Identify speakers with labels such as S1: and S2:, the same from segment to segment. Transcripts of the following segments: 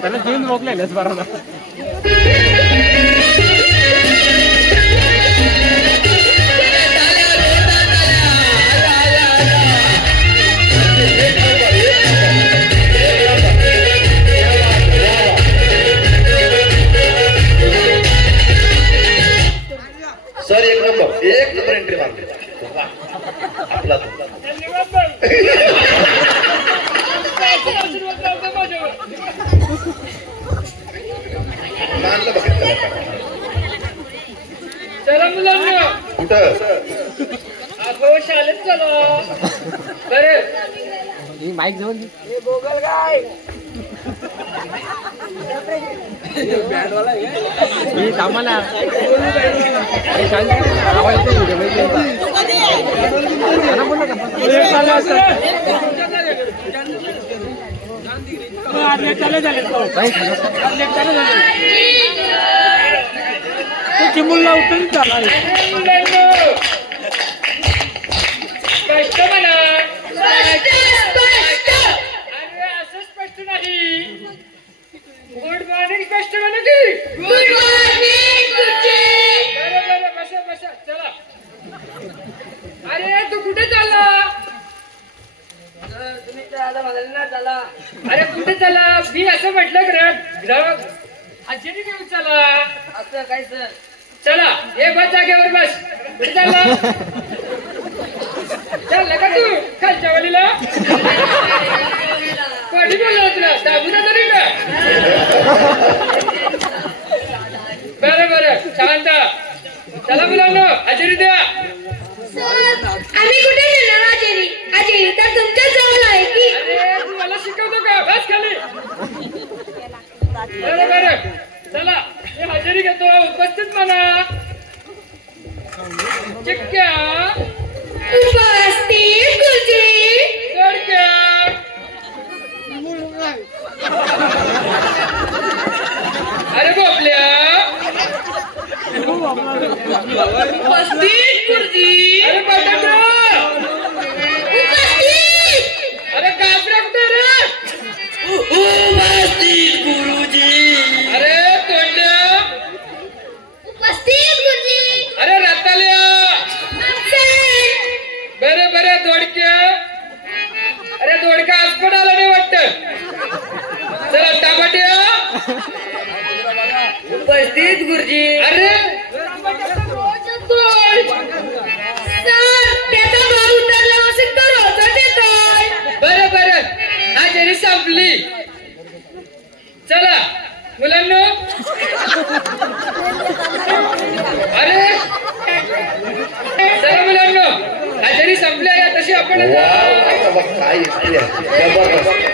S1: त्याला जीवन रोखलेलंच बरोबर
S2: Yeah. एक नंबर एंट्री मारतो आपला
S3: चला मुलांना.
S2: कुठं?
S3: अगो शाळेत चला. बरे.
S1: माईक
S3: जाऊन गोगल गाय. मी कामाला चिमुलला उठून चालणार चला टापाटे उपस्थित
S4: गुरुजी.
S3: अरे. बरं बरं. संपली. चला मुलांना. अरे. चला मुलांना. हा जरी संपल्या तशी आपण
S2: काय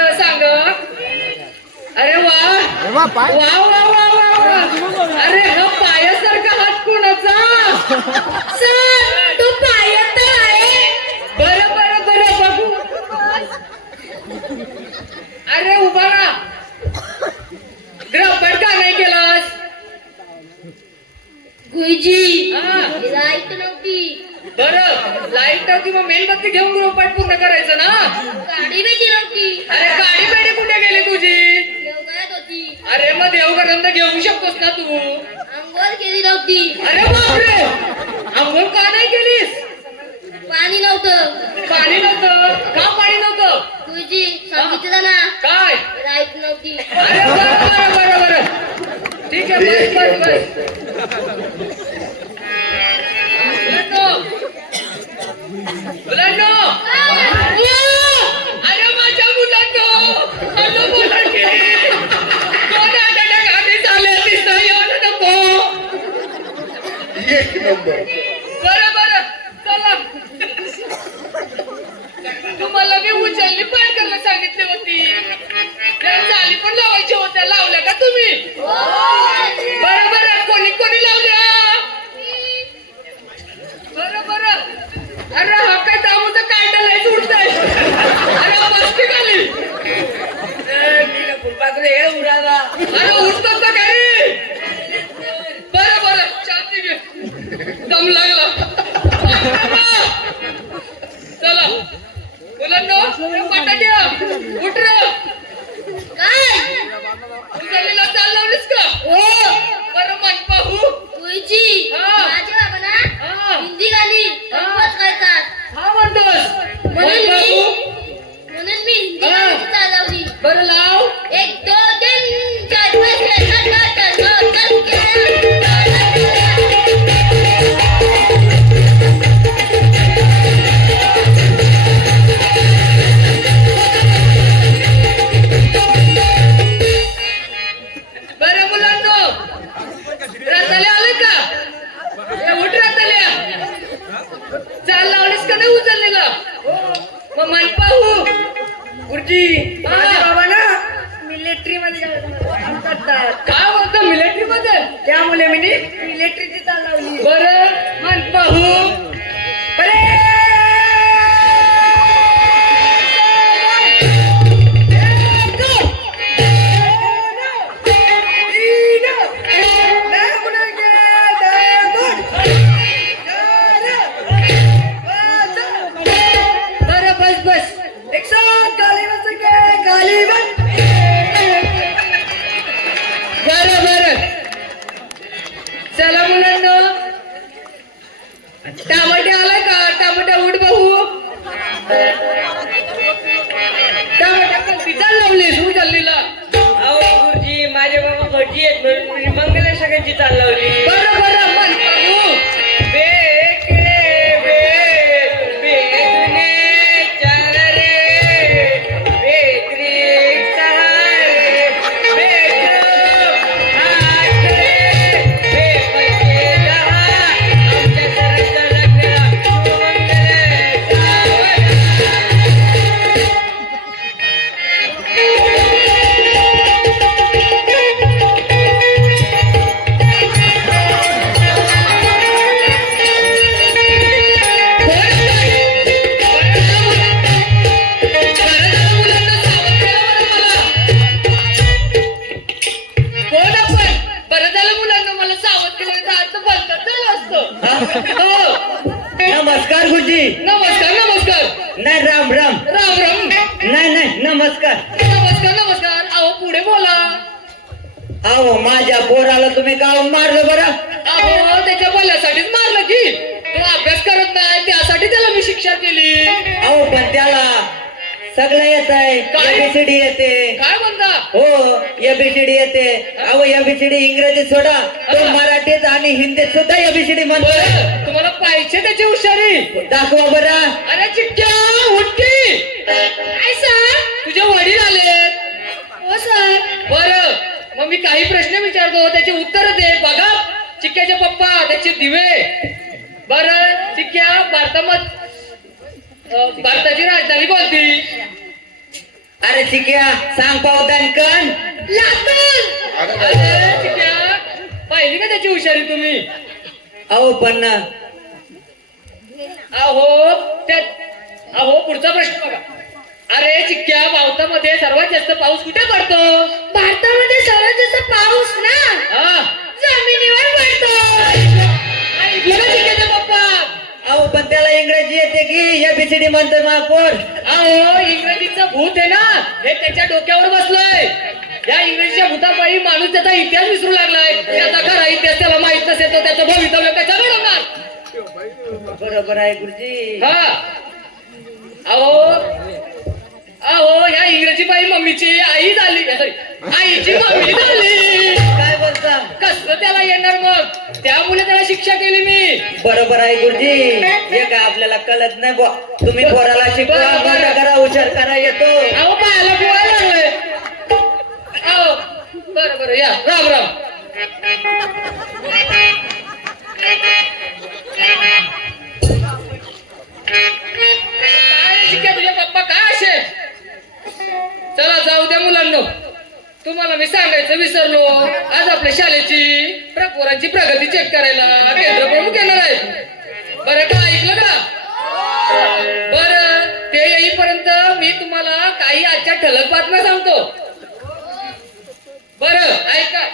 S3: सांग अरे वा
S1: वा
S3: वा वा वा. अरे हा पायासारखा हात कोणाचा
S4: सर तो पायात आहे
S3: बरं बरं बरं बघू अरे उभा राहा गृहपाठ का नाही केलास
S4: गुरुजी
S3: हा.
S4: लाइट नव्हती
S3: बरं लाइट मग मेणबत्ती घेऊन गृहपाठ पूर्ण करायचं ना?
S4: गाडी भेटी नव्हती
S3: अरे गाडी पेढी कुठे गेली तुझी?
S4: देवघरात होती.
S3: अरे मग देवघरांना घेऊ शकतोस ना तू.
S4: आंघोळ केली नव्हती.
S3: अरे बापरे! आंघोळ का नाही केलीस?
S4: पाणी नव्हतं.
S3: पाणी नव्हतं. का पाणी नव्हतं?
S4: गुरुजी सांगितलं ना.
S3: काय?
S4: लाइट नव्हती.
S3: अरे बरं बरं बरं बरं. ठीक आहे बस बस बस शिक्षा केली.
S5: अहो पण त्याला सगळं येत आहे
S3: काय?
S5: एबीसीडी येते.
S3: काय म्हणता?
S5: हो एबीसीडी येते. अहो एबीसीडी इंग्रजीत सोडा. तो मराठीत आणि हिंदीत सुद्धा एबीसीडी म्हणतो
S3: बरं तुम्हाला पाहिजे त्याची हुशारी.
S5: दाखवा बरं.
S3: अरे चिठ्ठ्या उठकी
S4: काय सर?
S3: तुझे वडील आलेत
S4: हो सर.
S3: बर मग मी काही प्रश्न विचारतो. त्याची उत्तर दे. बघा चिक्क्याचे पप्पा त्याचे दिवे. बर चिक्क्या भारतामध्ये भारताची राजधानी कोणती?
S5: अरे चिक्या सांग पाव कण
S3: अरे पाहिली का त्याची हुशारी तुम्ही?
S5: अहो पण
S3: अहो त्या अहो पुढचा प्रश्न बघा. अरे चिक्क्या भारतामध्ये सर्वात जास्त पाऊस कुठे पडतो?
S4: भारतामध्ये सर्वात जास्त पाऊस ना? जमिनीवर पडतो.
S3: पप्पा?
S5: अहो पण त्याला इंग्रजी येते की? एबीसीडी म्हणतो महापौर
S3: अहो इंग्रजीचं भूत आहे ना. हे त्याच्या डोक्यावर बसलंय. या इंग्रजीच्या भूतापायी माणूस त्याचा इतिहास विसरू लागलाय. त्याचा खरा इतिहास त्याला माहीत नसेल तर त्याचं भवितव्य त्याच्या घडवणार
S5: बरोबर आहे गुरुजी.
S3: हा. अहो अहो ह्या इंग्रजी बाई मम्मीची आई झाली. सॉरी आईची मम्मी झाली. कसं त्याला येणार मग? त्यामुळे त्याला शिक्षा केली मी.
S5: बरोबर आहे गुरुजी. हे काय आपल्याला कळत नाही बुवा. तुम्ही पोराला शिकवा
S3: बरं, बरं.
S5: मोठा करा हुशार करा येतो.
S3: अहो पायाला पोळायला लागलोय. अहो बरं बरं या. राम राम. काय शिक्या तुझ्या पप्पा? काय असे? चला जाऊ द्या मुलांनो. तुम्हाला मी सांगायचं विसरलो. आज आपल्या शाळेची प्रपोरांची प्रगती चेक करायला केंद्र प्रमुख येणार आहेत बरं का ऐकलं का? बर ते येईपर्यंत मी तुम्हाला काही आजच्या ठळक बातम्या सांगतो. बर ऐका.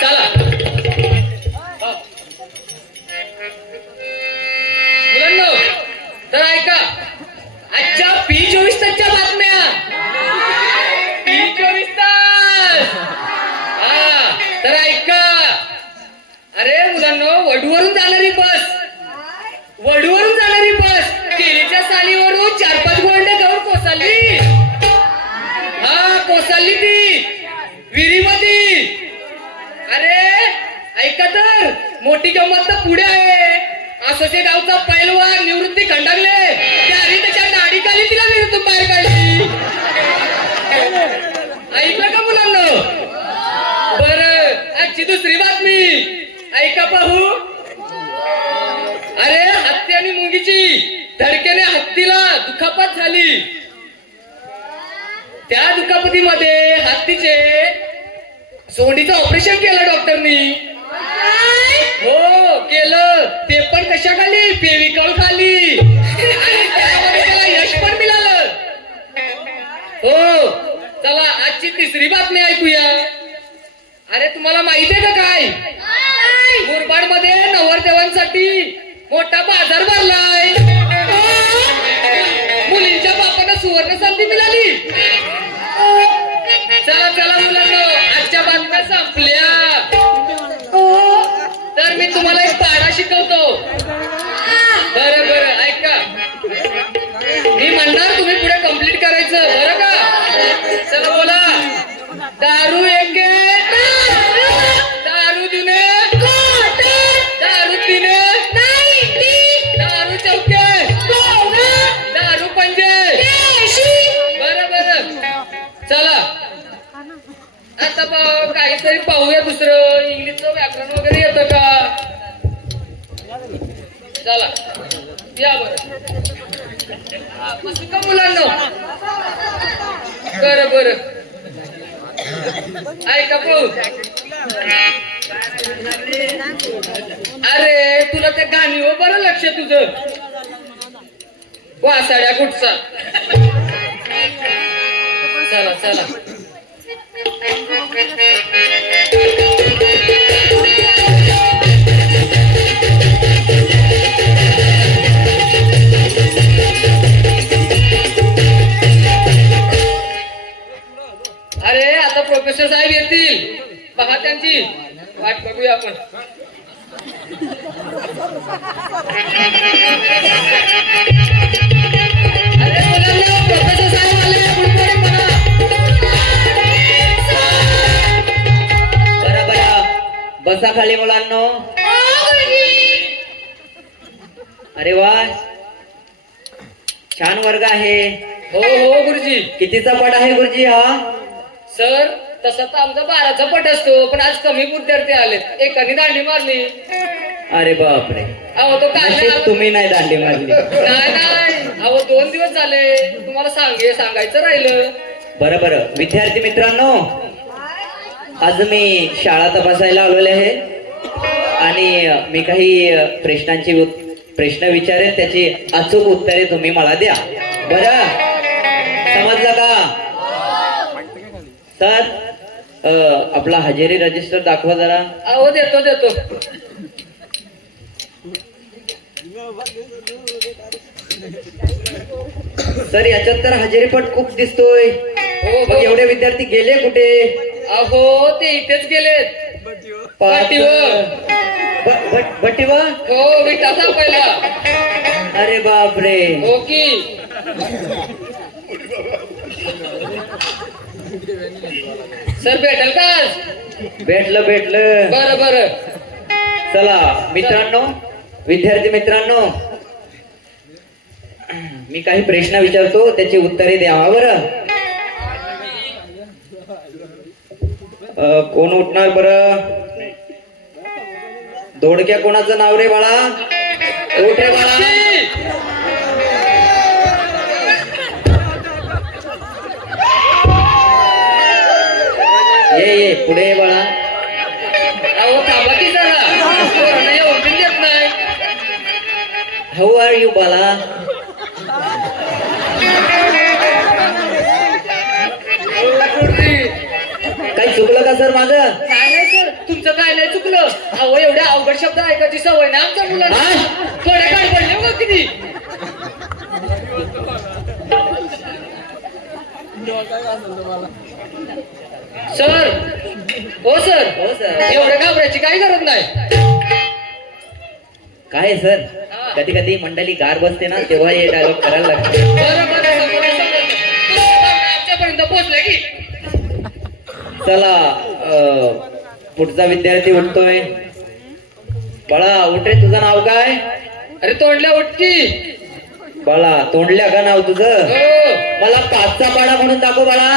S3: चला. अरे हत्ती आणि मुंगीची. धडकेने हत्तीला दुखापत झाली. त्या दुखापतीमध्ये हत्तीचे सोंडीचं ऑपरेशन केलं डॉक्टरनी. हो केलं. ते पण कशा खाली फेविकॉल खाली. आणि त्याला यश पण मिळालं. हो चला आजची तिसरी बातमी ऐकूया. अरे तुम्हाला माहिती आहे का काय? मुरबाडमध्ये नवरदेवांसाठी मोठा बाजार भरलाय. मुलींच्या बापाला सुवर्ण संधी मिळाली. चला चला मुलं. बरं बरं. ऐका भाऊ अरे तुला त्या गाणीवर हो, बरं लक्ष तुझं? वासाड्या कुठचा? चला चला. साहेब येतील. पहा त्यांची. वाट बघूया आपण.
S5: बसा खाली मुलांना.
S4: अरे वा.
S5: छान वर्ग आहे.
S3: हो हो गुरुजी.
S5: कितीचा पाठ आहे गुरुजी हा?
S3: सर तसं तर आमचा बाराचा पट असतो पण आज कमी विद्यार्थी आलेत. एकाने दांडी मारली.
S5: अरे बापरे.
S3: अहो तो काय
S5: तुम्ही नाही दांडी मारली.
S3: नाही नाही. अहो दोन दिवस झाले. तुम्हाला सांगे सांगायचं राहिलं.
S5: बरं बरं. विद्यार्थी मित्रांनो आज मी शाळा तपासायला आलेले आहे. आणि मी काही अ, प्रश्नांची उत- प्रश्न विचारेन. त्याची अचूक उत्तरे तुम्ही मला द्या. बरं? समजलं का? सर अ, आपला हजेरी रजिस्टर दाखवा जरा.
S3: अहो देतो देतो.
S5: सर याच्यात तर हजेरीपट खूप दिसतोय.
S3: हो
S5: मग
S3: हो
S5: एवढे विद्यार्थी गेले कुठे?
S3: अहो ते इथेच गेलेत. हो विटा सापायला
S5: अरे बापरे.
S3: हो की. सर भेटेल का
S5: भेटलं भेटलं.
S3: बरं बरं.
S5: चला मित्रांनो विद्यार्थी मित्रांनो मी काही प्रश्न विचारतो त्याची उत्तरे द्यावा बरं? कोण उठणार बरं? दोडक्या कोणाचं नाव रे बाळा? उठ रे बाळा. पुढे ये बाळा. हाऊ आर यू बाला काही चुकलं का सर माझं?
S3: नाही नाही सर. तुमचं काय नाही चुकलं? अहो एवढ्या अवघड शब्द ऐकायची सवय नाही आमच्या मुलांना? थोडे काळ पडले हो किती. सर हो सर.
S5: हो सर
S3: एवढ्या घाबरायची काही गरज नाही.
S5: काय सर? कधी कधी मंडळी गार बसते ना तेव्हा हे डायलॉग करायला लागते.
S3: बरं बरं समोर समोर. तुमच्या पाहुणे आमच्यापर्यंत पोहोचले की.
S5: चला अ, पुढचा विद्यार्थी उठतोय. बाळा उठ रे तुझं नाव काय?
S3: अरे तोंडल्या उठकी.
S5: बाळा तोंडल्या का नाव तुझं?
S3: हो.
S5: मला पाचचा पाडा म्हणून दाखव बाळा.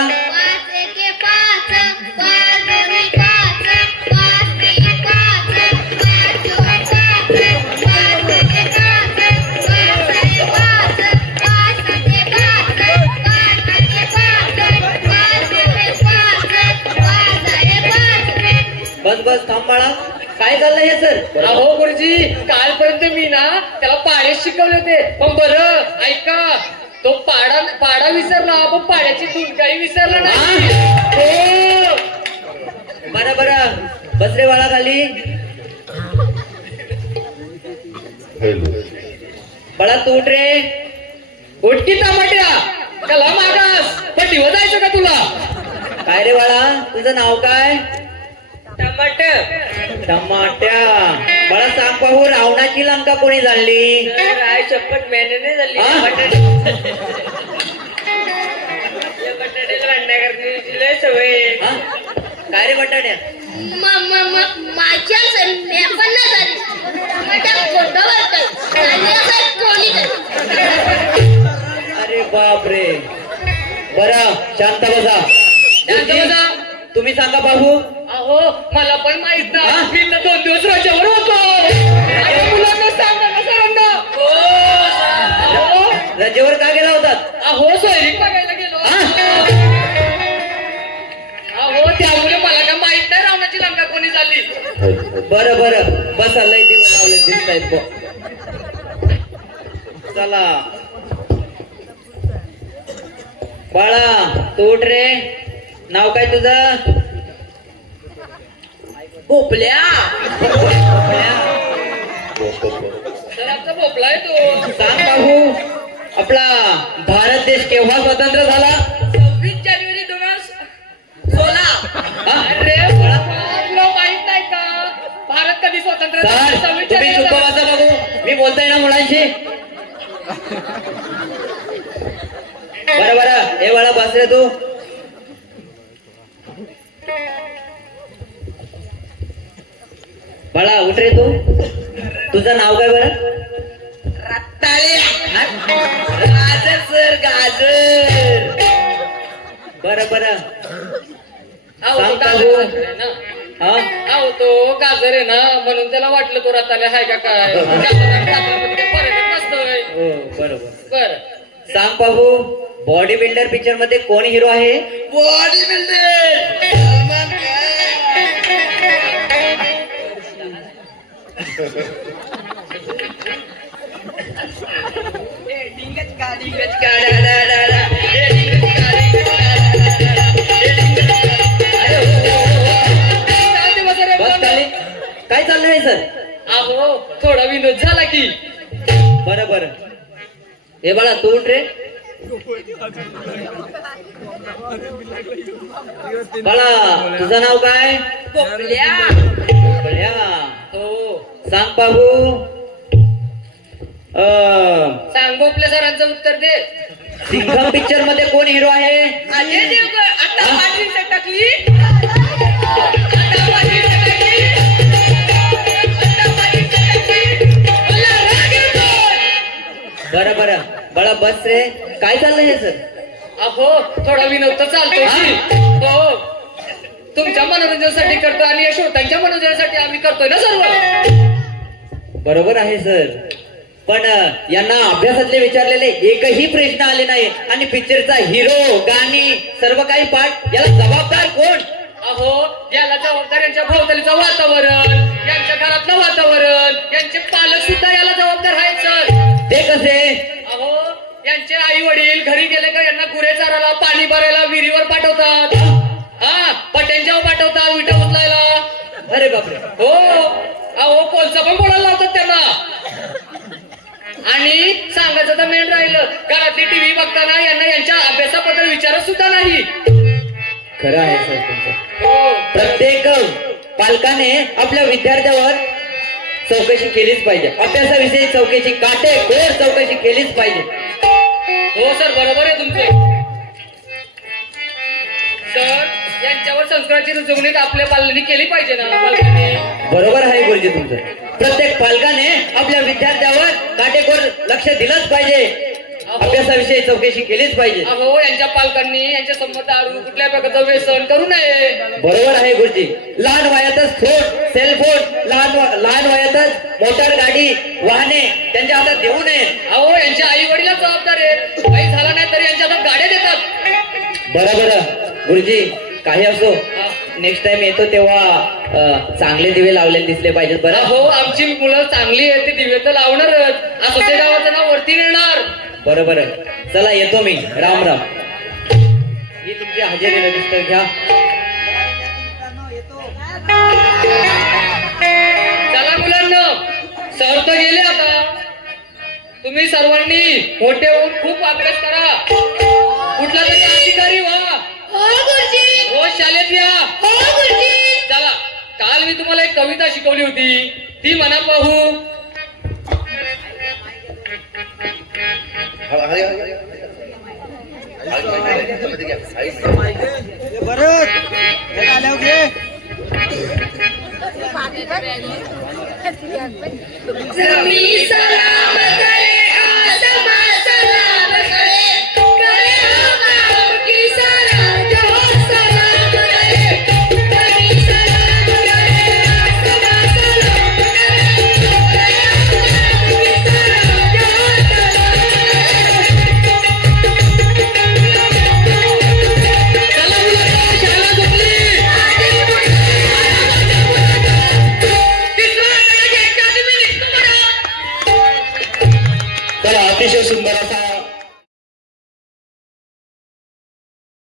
S5: बाळा काय चाललंय हे सर?
S3: अहो गुरुजी कालपर्यंत मी ना त्याला पाडे शिकवले होते. पण बरं ऐका. तो पाडा पाडा विसरला. पण पाड्याची धून काही विसरला नाही. हो.
S5: बरं बरं. बस रे बाळा खाली. बाळा तू उठ रे.
S3: उठकी टमाट्या त्याला मागास. पण जायचं का तुला?
S5: काय रे बाळा तुझं नाव काय?
S6: टमाटर.
S5: टमाट्या बाळा सांग पाहू रावणाची लंका कोणी जाणली
S6: राय शपथ मेहनत झाली? बटाटे. या बटाट्याला भांडण्या करण्याची लय सवय आहे.
S5: हा? काय रे बटाट्या?
S4: म- म- म- माझ्या सर पण ना झाली. माझ्या फोटोवर आणि असं कोणी
S5: अरे बाप रे बर शांत बसा.
S3: शांत बसा.
S5: तुम्ही सांगा पाहू.
S3: अहो मला पण माहीत
S5: हा?
S3: नाही मी तर दोन दिवस रजेवर होतो. आणि मुलांना सांगा ना. सरांना अहो,
S5: रजेवर का गेला होतात
S3: अहो सैनिक बघायला गेलो.
S5: हा?
S3: अहो त्यामुळे मला काय माहीत नाही रावणाची लंका कोणी झाली.
S5: बर बर. बसा लय दिवस लावले दिसत आहेत चला. बाळा तू उठ रे. नाव काय तुझं?
S6: भोपल्या
S3: तर भोपलाय तो
S5: सांग पाहू आपला भारत देश केव्हा स्वतंत्र झाला
S6: सव्वीस जानेवारी दोन हजार सोळा
S5: हा?
S3: अरे माहीत नाही का भारत कधी स्वतंत्र झाला? सव्वीस
S5: तुम्ही
S3: जानेवारी
S5: बघू मी बोलताय ना मुलांशी बरं बरं हे बाळा बस रे तू बाळा उठ रे तू. तुझं नाव काय बरं? गाजर सर गाजर. बरं बरं.
S3: तो गाजर
S5: हो?
S3: आहे ना?
S5: हा?
S3: म्हणून त्याला वाटलं तो रताले हाय का काय? नसतोय
S5: हो बरोबर
S3: बर.
S5: सांग बाबू बॉडी बिल्डर पिक्चरमध्ये कोण हिरो आहे?
S2: बॉडी बिल्डर
S5: काय चाललंय सर?
S3: अहो थोडा विनोद झाला की.
S5: बरं बरं. हे बाळा तू उठ रे. बाळा तुझं नाव काय? सांग? बाबू अं,
S3: सांग गोपले सरांचं उत्तर दे.
S5: सिंघम पिक्चरमध्ये कोण हिरो आहे?
S6: अजय देवगण. आता माझी टाकली आता माझी टाकली आता माझी टाकली मला राग येतोय
S5: बरं बरं. बाळा बस रे. काय चाललंय हे सर?
S3: अहो थोडा विनोद की हो? तुमच्या मनोरंजनासाठी करतो आणि या श्रोत्यांच्या मनोरंजनासाठी आम्ही करतोय ना सर्व?
S5: बरोबर आहे सर. पण यांना अभ्यासातले विचारलेले एकही प्रश्न आले नाही आणि पिक्चरचा हिरो गाणी सर्व काही पाठ याला जबाबदार कोण?
S3: अहो याला जबाबदार यांच्या भोवतालीचं वातावरण यांच्या घरातलं वातावरण यांचे पालक सुद्धा याला जबाबदार आहेत सर.
S5: ते कसे?
S3: अहो यांचे आई वडील घरी गेले का यांना गुरे चारायला पाणी भरायला विहिरीवर पाठवतात. हा. पट्यांच्यावर पाठवतात विटा उचलायला.
S5: अरे बापरे.
S3: हो. अहो कोलचा पण बोलायला लावतात त्यांना. आणि सांगायचं तर मेन राहिलं. घरातली टीव्ही बघताना यांना यांच्या अभ्यासाबद्दल विचारत सुद्धा नाही.
S5: खरं आहे सर तुमचं. प्रत्येक पालकाने आपल्या विद्यार्थ्यावर चौकशी केलीच पाहिजे. अभ्यासाविषयी चौकशी काटे गोर चौकशी केलीच पाहिजे.
S3: हो सर बरोबर आहे तुमचं. सर यांच्यावर संस्काराची रुजवणी आपल्या पालकांनी केली पाहिजे ना पालकांनी.
S5: बरोबर आहे गुरुजी तुमचं. प्रत्येक पालकाने आपल्या विद्यार्थ्यावर काटेकोर लक्ष दिलंच पाहिजे. अभ्यासाविषयी चौकशी केलीच पाहिजे.
S3: अहो यांच्या पालकांनी यांच्या संमत दारू कुठल्या प्रकारचं व्यसन करू नये.
S5: बरोबर आहे गुरुजी. लहान वयातच फोन सेलफोन लहान लहान वयातच मोटार गाडी वाहने त्यांच्या हातात देऊ नये.
S3: अहो यांच्या आई वडिला जबाबदार आहेत. काही झालं नाही तरी यांच्या हातात गाड्या देतात.
S5: बरं बरं. गुरुजी काही असो नेक्स्ट टाइम येतो तेव्हा चांगले दिवे लावलेले दिसले पाहिजेत. बरं?
S3: अहो आमची मुलं चांगली आहेत ते दिवे तर लावणारच. असं गावाचं नाव वरती नेणार.
S5: बरं बरं. चला येतो मी. राम राम. ही तुमची हजेरी रजिस्टर घ्या.
S3: चला मुलांना सर तर गेले आता. तुम्ही सर्वांनी मोठे होऊन खूप अभ्यास करा. कुठला तरी अधिकारी व्हा.
S4: हो
S3: शाळेत या. चला काल मी तुम्हाला एक कविता शिकवली होती. ती म्हणा पाहू.
S4: करे